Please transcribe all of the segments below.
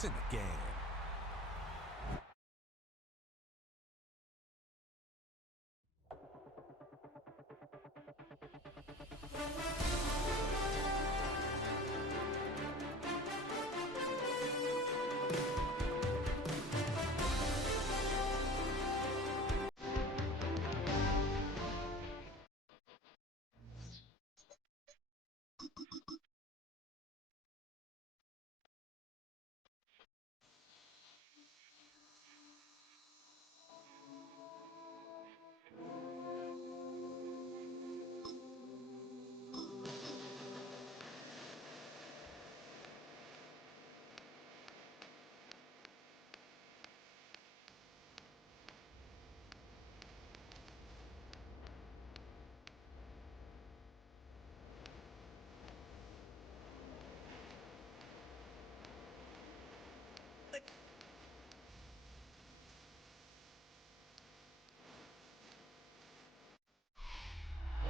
points in the game.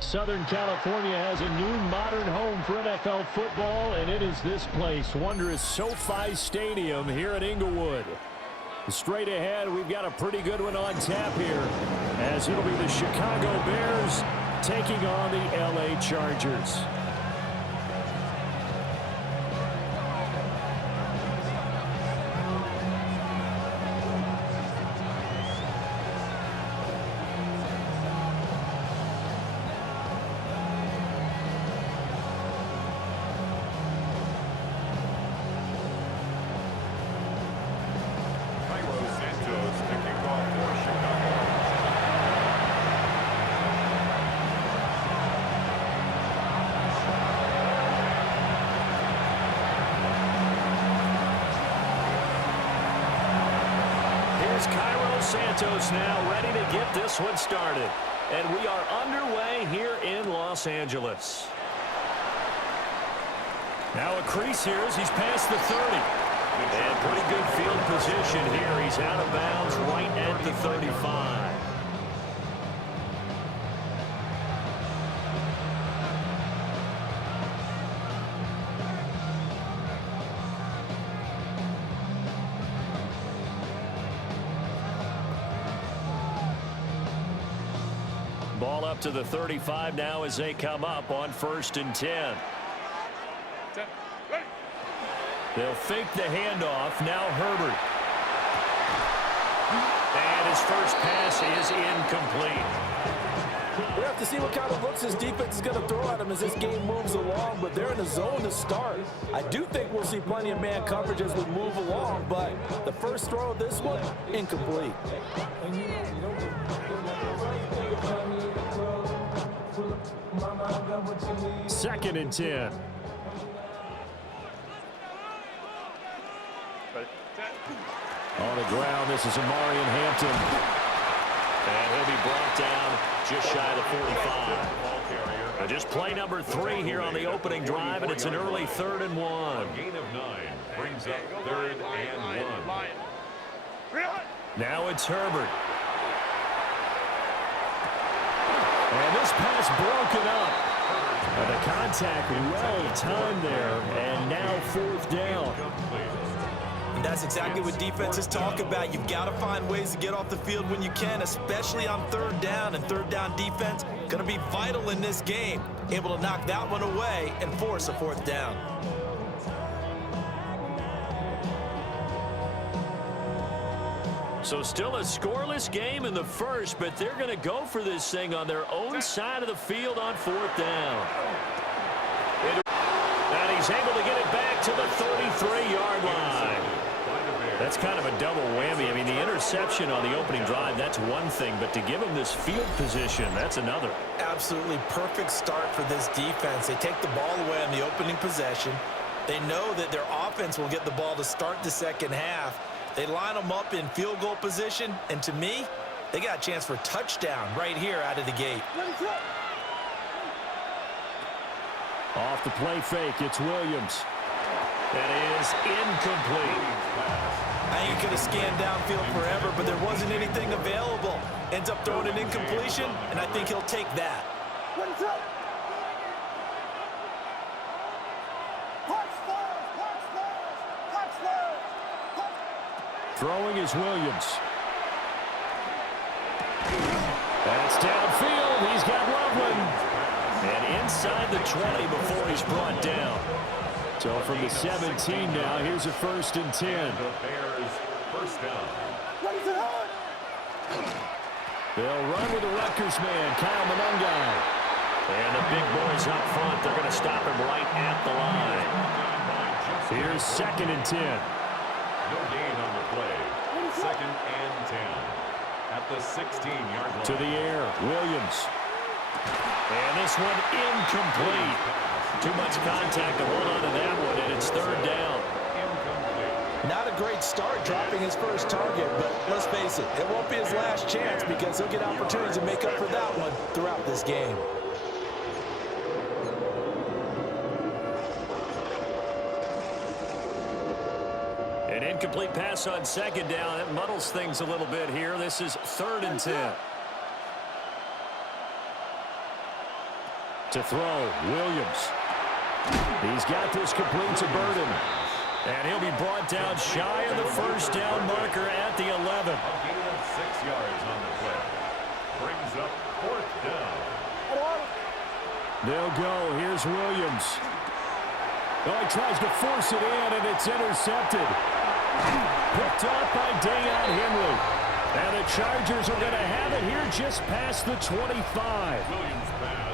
Southern California has a new modern home for NFL football, and it is this place, wondrous SoFi Stadium here at Inglewood. Straight ahead, we've got a pretty good one on tap here, as it'll be the Chicago Bears taking on the LA Chargers. Santos now ready to get this one started. And we are underway here in Los Angeles. Now a crease here as he's past the 30. And pretty good field position here. He's out of bounds right at the 35. Ball up to the 35 now as they come up on 1st and 10. They'll fake the handoff. Now Herbert. And his first pass is incomplete. We have to see what kind of looks his defense is going to throw at him as this game moves along, but they're in the zone to start. I do think we'll see plenty of man coverage as we move along, but the first throw of this one, incomplete. 2nd and 10. On the ground, this is Amarian Hampton. And he'll be brought down just shy of the 45. Just play number 3 here on the opening drive, and it's an early 3rd and 1. A gain of 9 brings up 3rd and 1. Now it's Herbert. And this pass broken up. The contact well timed there, and now 4th down. And that's exactly what defenses talk about. You've got to find ways to get off the field when you can, especially on 3rd down. And 3rd down defense going to be vital in this game. Able to knock that one away and force a 4th down. So still a scoreless game in the first, but they're going to go for this thing on their own side of the field on 4th down. And he's able to get it back to the 33-yard line. That's kind of a double whammy. I mean, the interception on the opening drive, that's one thing, but to give him this field position, that's another. Absolutely perfect start for this defense. They take the ball away on the opening possession. They know that their offense will get the ball to start the second half. They line them up in field goal position, and to me, they got a chance for a touchdown right here out of the gate. Off the play fake, it's Williams. That is incomplete. I think he could have scanned downfield forever, but there wasn't anything available. Ends up throwing an incompletion, and I think he'll take that. Throwing is Williams. That's downfield. He's got Loveland. And inside the 20 before he's brought down. So from the 17 now, here's a 1st and 10. The Bears first down. They'll run with the Rutgers man, Kyle Monungai. And the big boys up front, they're going to stop him right at the line. Here's 2nd and 10. No gain on the play. 2nd and 10. At the 16-yard line. To the air, Williams. And this one incomplete. Too much contact to hold on to that one, and it's 3rd down. Not a great start dropping his first target, but let's face it, it won't be his last chance because he'll get opportunities to make up for that one throughout this game. An incomplete pass on 2nd down. It muddles things a little bit here. This is 3rd and 10. To throw, Williams. He's got this complete to Burden. And he'll be brought down shy of the 1st down marker at the 11. A gain of 6 yards on the play. Brings up 4th down. They'll go. Here's Williams. Oh, he tries to force it in, and it's intercepted. Picked off by Dayon Henry. And the Chargers are going to have it here just past the 25.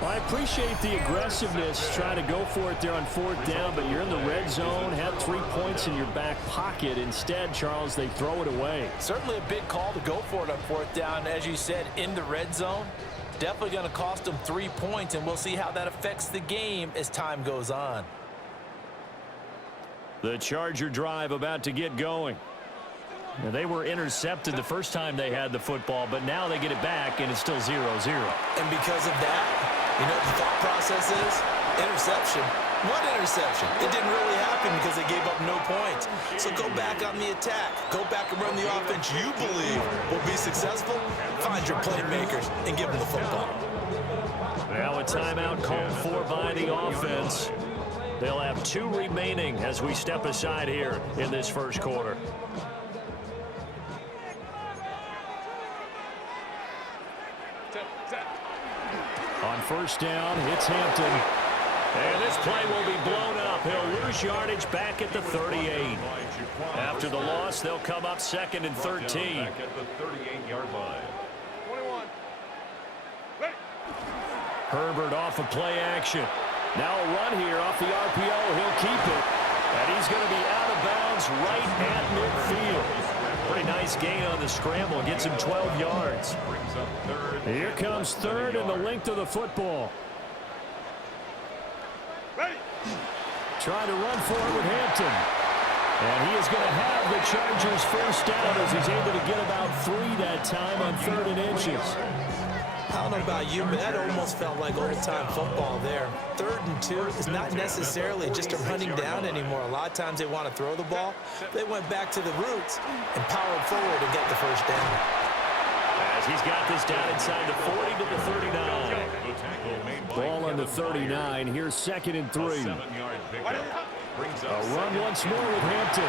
I appreciate the aggressiveness, trying to go for it there on 4th down, but you're in the red zone, have 3 points in your back pocket. Instead, Charles, they throw it away. Certainly a big call to go for it on 4th down. As you said, in the red zone, definitely going to cost them 3 points, and we'll see how that affects the game as time goes on. The Charger drive about to get going. Now, they were intercepted the first time they had the football, but now they get it back, and it's still 0-0. And because of that, you know what the thought process is? Interception. What interception? It didn't really happen because they gave up no points. So go back on the attack. Go back and run the offense you believe will be successful. Find your playmakers and give them the football. Now a timeout called for by the offense. They'll have 2 remaining as we step aside here in this first quarter. On 1st down, it's Hampton. And this play will be blown up. He'll lose yardage back at the 38. After the loss, they'll come up 2nd and 13. Back at the 38-yard line. Herbert off of play action. Now a run here off the RPO. He'll keep it. And he's going to be out of bounds right at midfield. Pretty nice gain on the scramble. Gets him 12 yards. Brings up 3rd. Here comes 3rd and the length of the football. Trying to run for it with Hampton. And he is going to have the Chargers first down as he's able to get about 3 that time on 3rd and inches. I don't know about you, but that almost felt like old-time football there. 3rd and 2 is not necessarily just a running down anymore. A lot of times they want to throw the ball. They went back to the roots and powered forward to get the first down. As he's got this down inside the 40 to the 39. Ball on the 39. Here's 2nd and 3. A run once more with Hampton.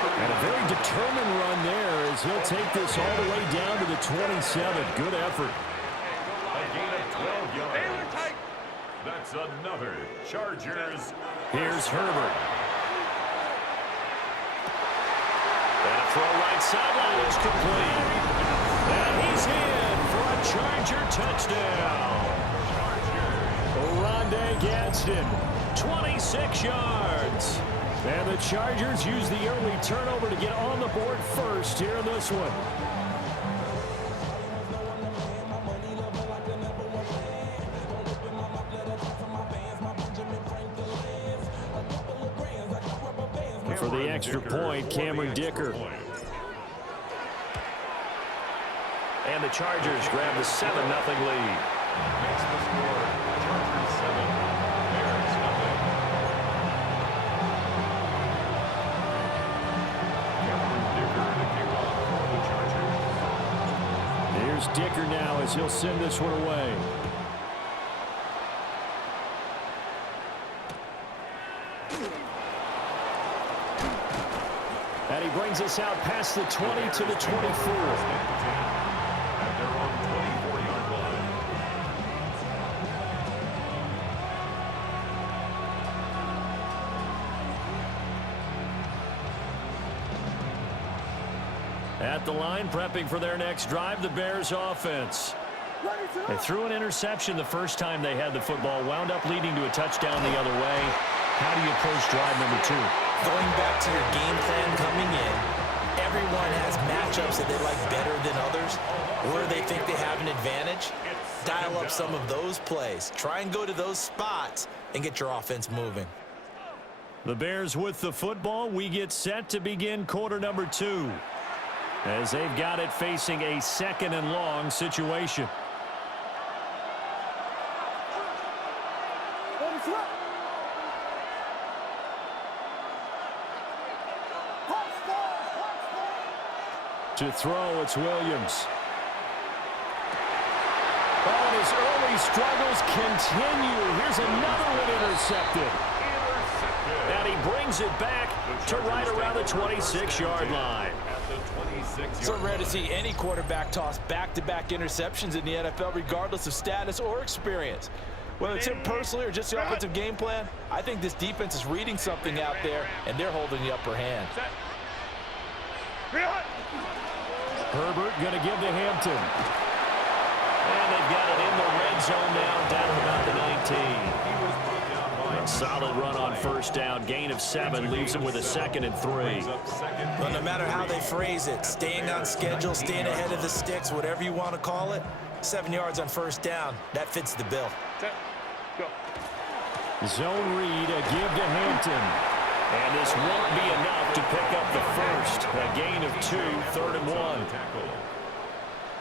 And a very determined run there as he'll take this all the way down to the 27. Good effort. A gain of 12 yards. That's another Chargers. Here's Herbert. And a throw right sideline is complete. And he's in for a Charger touchdown. Oronde Gadsden, 26 yards. And the Chargers use the early turnover to get on the board first here in this one. And for the extra point, Cameron Dicker. And the Chargers grab the 7-0 lead. Makes the score Chargers 7, Bears nothing. Cameron Dicker to kick off for the Chargers. Here's Dicker now as he'll send this one away. And he brings us out past the 20 to the 24. At their own 24-yard line. At the line, prepping for their next drive, the Bears offense. They threw an interception the first time they had the football, wound up leading to a touchdown the other way. How do you approach drive number 2? Going back to your game plan coming in, everyone has matchups that they like better than others, where they think they have an advantage. Dial up some of those plays. Try and go to those spots and get your offense moving. The Bears with the football. We get set to begin quarter number 2. As they've got it facing a 2nd and long situation. To throw, it's Williams. Oh, his early struggles continue. Here's another one intercepted. And he brings it back to right around the 26-yard line. So rare to see any quarterback toss back-to-back interceptions in the NFL, regardless of status or experience. Whether it's him personally or just the offensive game plan, I think this defense is reading something out there, and they're holding the upper hand. Herbert going to give to Hampton. And they've got it in the red zone now, down about the 19. A solid run on first down. Gain of 7 leaves them with a 2nd and 3. Well, no matter how they phrase it, staying on schedule, staying ahead of the sticks, whatever you want to call it, 7 yards on first down, that fits the bill. Zone read, a give to Hampton. And this won't be enough to pick up the first. A gain of 2, 3rd and 1.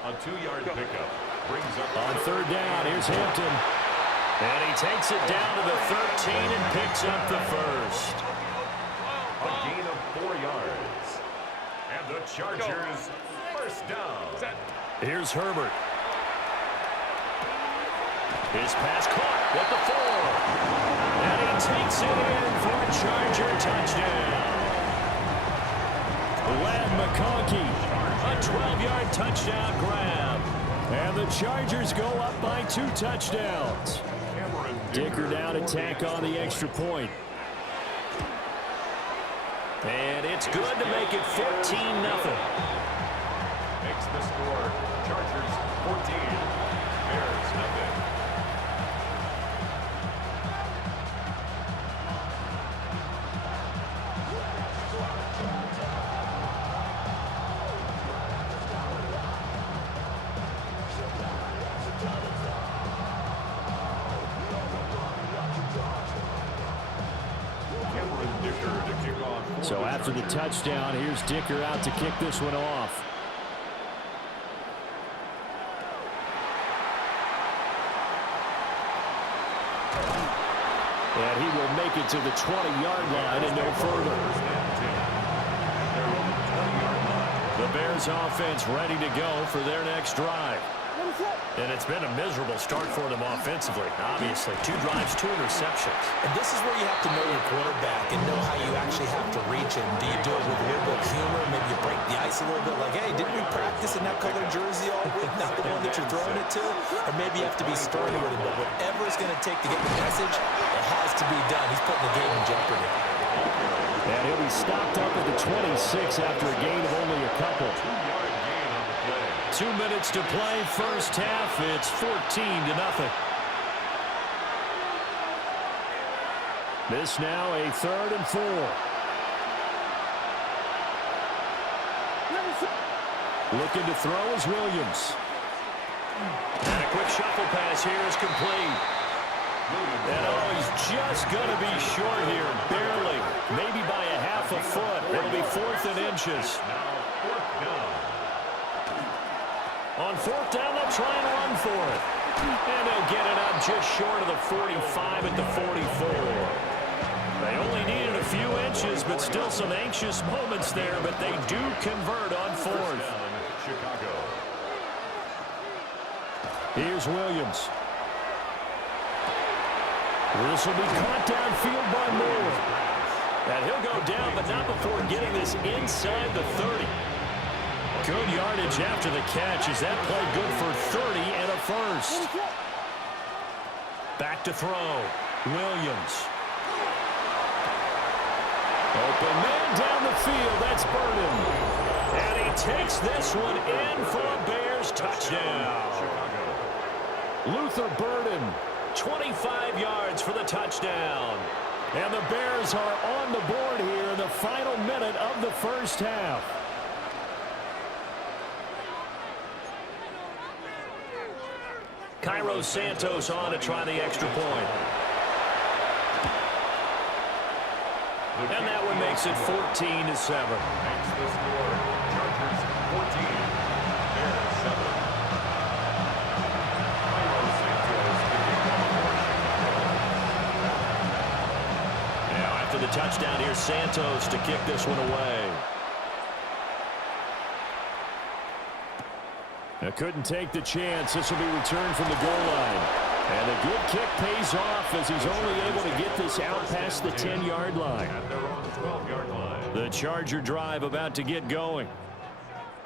A 2-yard pickup brings up on third down. Here's Hampton. And he takes it down to the 13 and picks up the first. A gain of 4 yards. And the Chargers first down. Here's Herbert. His pass caught at the 4. And he takes it in for a Charger touchdown. Lad McConkey, a 12-yard touchdown grab. And the Chargers go up by 2 touchdowns. Dicker down to tack on the extra point. And it's good to make it 14-0. Makes the score. Chargers 14. Bears nothing. So after the touchdown, here's Dicker out to kick this one off. And he will make it to the 20-yard line and no further. The Bears offense ready to go for their next drive. And it's been a miserable start for them offensively. Obviously, 2 drives, 2 interceptions. And this is where you have to know your quarterback and know how you actually have to reach him. Do you do it with a little bit of humor? Maybe you break the ice a little bit like, hey, didn't we practice in that colored jersey all week? Not the one that you're throwing it to? Or maybe you have to be stern with him. But whatever it's going to take to get the message, it has to be done. He's putting the game in jeopardy. And he'll be stopped up at the 26 after a gain of only a couple. 2 minutes to play, first half. It's 14-0. This now a 3rd and 4. Looking to throw is Williams. And a quick shuffle pass here is complete. And oh, he's just going to be short here, barely. Maybe by a half a foot. It'll be 4th and inches. On 4th down, they'll try and run for it. And they'll get it up just short of the 45 at the 44. They only needed a few inches, but still some anxious moments there, but they do convert on 4th. Chicago. Here's Williams. This will be caught downfield by Moore. And he'll go down, but not before getting this inside the 30. Good yardage after the catch. Is that play good for 30 and a first? Back to throw. Williams. Open man down the field. That's Burden. And he takes this one in for a Bears touchdown. Luther Burden, 25 yards for the touchdown. And the Bears are on the board here in the final minute of the first half. Cairo Santos on to try the extra point. And that one makes it 14-7. Makes the score Chargers 14, Bears 7. Cairo Santos Now after the touchdown, here's Santos to kick this one away. Couldn't take the chance. This will be returned from the goal line. And a good kick pays off as he's only able to get this out past the 10-yard line. At their own 12-yard line. The Charger drive about to get going.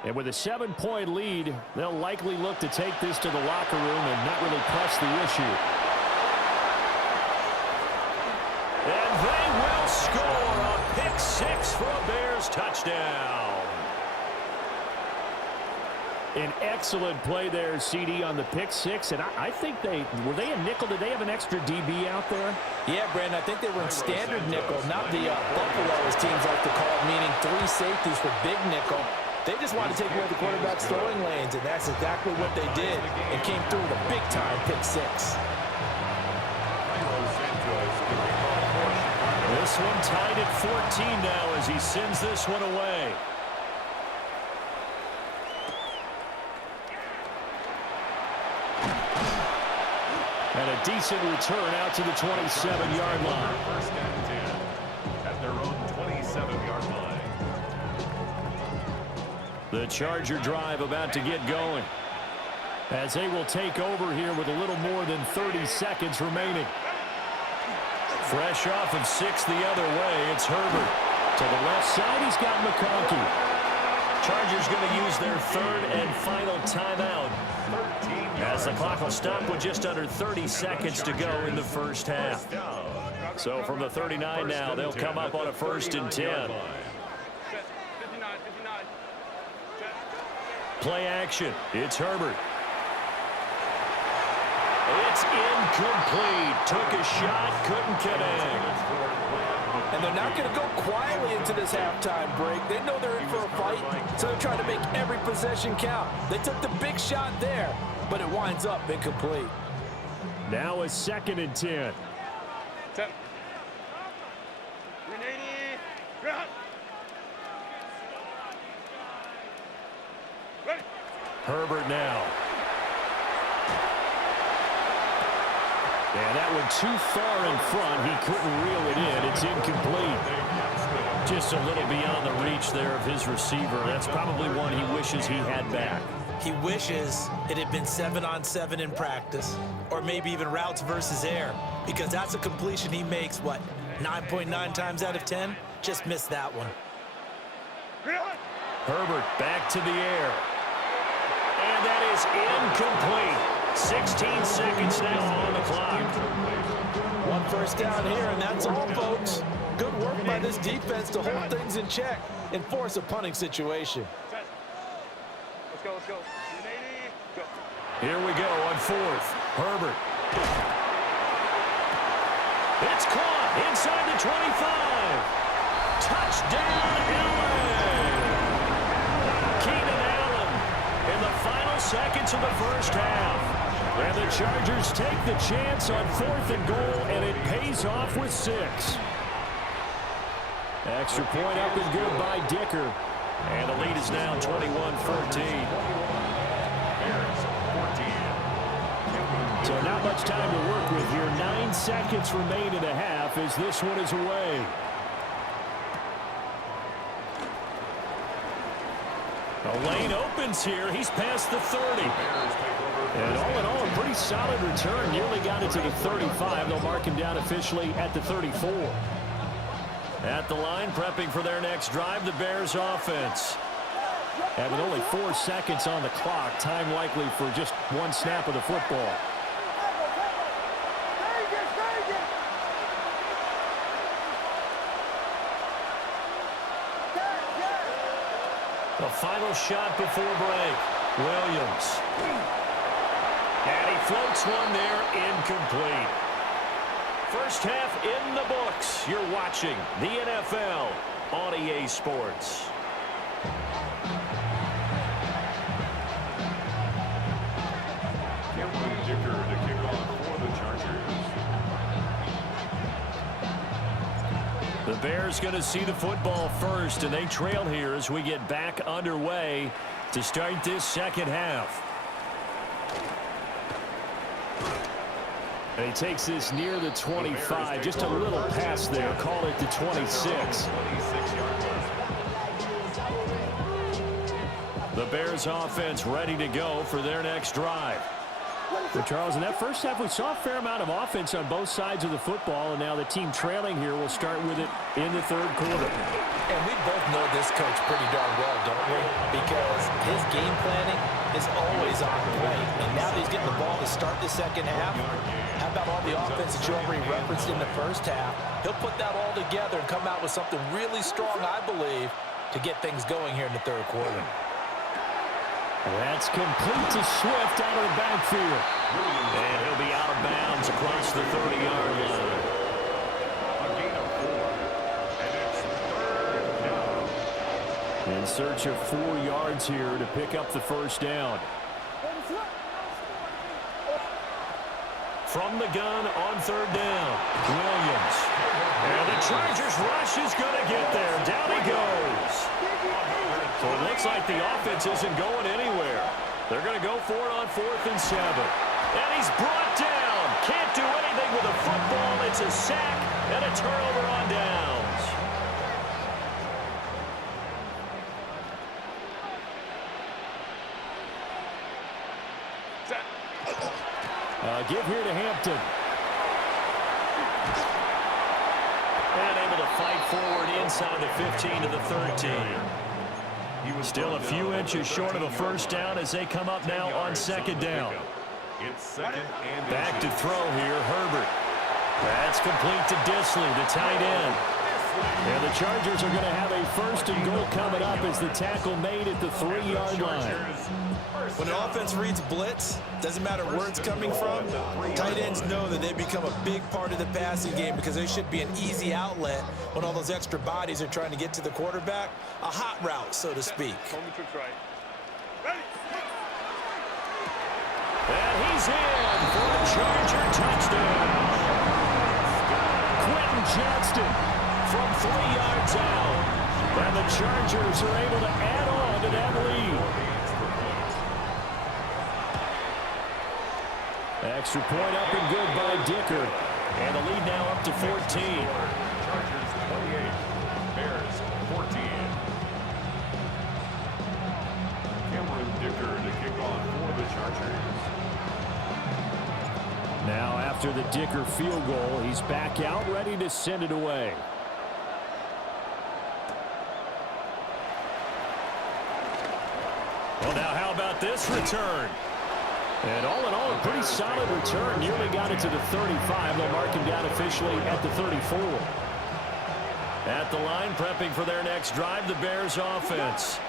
And with a 7-point lead, they'll likely look to take this to the locker room and not really press the issue. And they will score a pick six for a Bears touchdown. An excellent play there, CD, on the pick six. And I think were they a nickel? Did they have an extra DB out there? Yeah, Brandon, I think they were in standard nickel, not the Buffalo, as teams like to call it, meaning 3 safeties for big nickel. They just wanted to take away the quarterback's throwing lanes, and that's exactly what they did, and came through with a big-time pick six. This one tied at 14 now as he sends this one away. And a decent return out to the 27-yard line. First and 10 at their own 27-yard line. The Charger drive about to get going as they will take over here with a little more than 30 seconds remaining. Fresh off of 6 the other way, it's Herbert. To the left side, he's got McConkey. Chargers going to use their third and final timeout as the clock will stop with just under 30 seconds to go in the first half. So from the 39 now, they'll come up on a 1st and 10. Play action. It's Herbert. It's incomplete. Took a shot, couldn't connect. And they're not going to go quietly into this halftime break. They know they're in for a fight, so they're trying to make every possession count. They took the big shot there, but it winds up incomplete. Now a 2nd and 10. Herbert now. And that one too far in front. He couldn't reel it in. It's incomplete. Just a little beyond the reach there of his receiver. That's probably one he wishes he had back. He wishes it had been 7-on-7 in practice, or maybe even routes versus air, because that's a completion he makes, 9.9 times out of 10? Just missed that one. Herbert back to the air. And that is incomplete. 16 seconds now on the clock. 1 first down here, and that's all, folks. Good work by this defense to hold things in check and force a punting situation. Let's go. Here we go on 4th. Herbert. It's caught inside the 25. Touchdown, Allen. Keenan Allen in the final seconds of the first half. And the Chargers take the chance on 4th and goal, and it pays off with 6. Extra point up and good by Dicker. And the lead is now 21-14. So not much time to work with here. 9 seconds remain in a half as this one is away. The lane opens here. He's past the 30. And all in all, a pretty solid return. Nearly got it to the 35. They'll mark him down officially at the 34. At the line, prepping for their next drive, the Bears offense. Having only 4 seconds on the clock, time likely for just one snap of the football. The final shot before break. Williams. And he floats one there, incomplete. First half in the books. You're watching the NFL on EA Sports. To kick off for the Chargers. The Bears going to see the football first, and they trail here as we get back underway to start this second half. And he takes this near the 25, just a little pass there. Call it the 26. The Bears offense ready to go for their next drive. But Charles, in that first half, we saw a fair amount of offense on both sides of the football, and now the team trailing here will start with it in the third quarter. And we both know this coach pretty darn well, don't we? Because his game planning is always on point. And now that he's getting the ball to start the second half, how about all the offense that you already referenced in the first half? He'll put that all together and come out with something really strong, I believe, to get things going here in the third quarter. That's complete to Swift out of the backfield. And he'll be out of bounds across the 30-yard line. A gain of 4. And it's third down. In search of 4 yards here to pick up the first down. From the gun on third down, Williams. And the Chargers rush is going to get there. Down he goes. So it looks like the offense isn't going anywhere. They're going to go for it on 4th and 7. And he's brought down. Can't do anything with a football. It's a sack and a turnover on downs. Give here to Hampton. And able to fight forward inside the 15 to the 13. Still a few inches short of a first down as they come up now on second down. Back to throw here, Herbert. That's complete to Disley, the tight end. And the Chargers are going to have a first and goal coming up as the tackle made at the 3-yard line. When an offense reads blitz, doesn't matter where it's coming from, tight ends know that they become a big part of the passing game because they should be an easy outlet when all those extra bodies are trying to get to the quarterback. A hot route, so to speak. And he's in for a Charger touchdown. Quentin Johnston from 3 yards out. And the Chargers are able to add on to that lead. Extra point up and good by Dicker. And the lead now up to 14. Chargers 28, Bears 14. Cameron Dicker to kick off for the Chargers. Now after the Dicker field goal, he's back out ready to send it away. Well, now how about this return? And all in all, a pretty solid return. Nearly got it to the 35. They'll mark him down officially at the 34. At the line, prepping for their next drive, the Bears offense.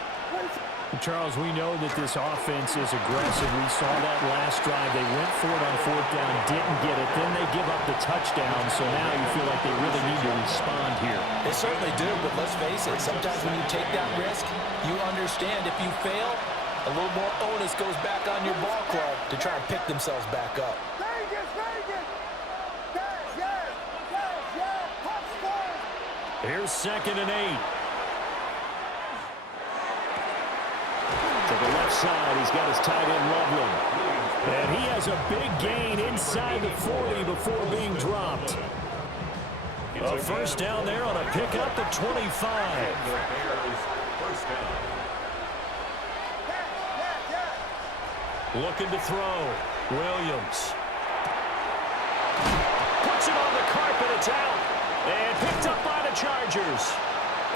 Charles, we know that this offense is aggressive. We saw that last drive. They went for it on 4th down, didn't get it. Then they give up the touchdown. So now you feel like they really need to respond here. They certainly do, but let's face it. Sometimes when you take that risk, you understand if you fail, a little more onus goes back on your ball club to try and pick themselves back up. Here's 2nd and 8. To the left side, he's got his tight end Loveland. And he has a big gain inside the 40 before being dropped. A first down there on a pickup at 25. First down. Looking to throw. Williams. Puts it on the carpet. It's out. And picked up by the Chargers.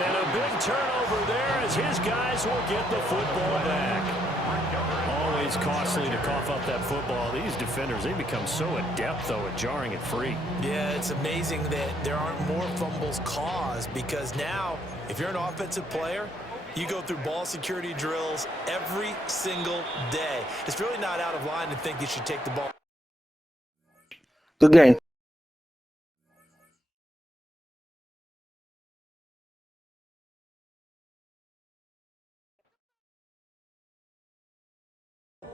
And a big turnover there as his guys will get the football back. Always costly to cough up that football. These defenders, they become so adept, though, at jarring it free. Yeah, it's amazing that there aren't more fumbles caused, because now, if you're an offensive player, you go through ball security drills every single day. It's really not out of line to think you should take the ball. Good game.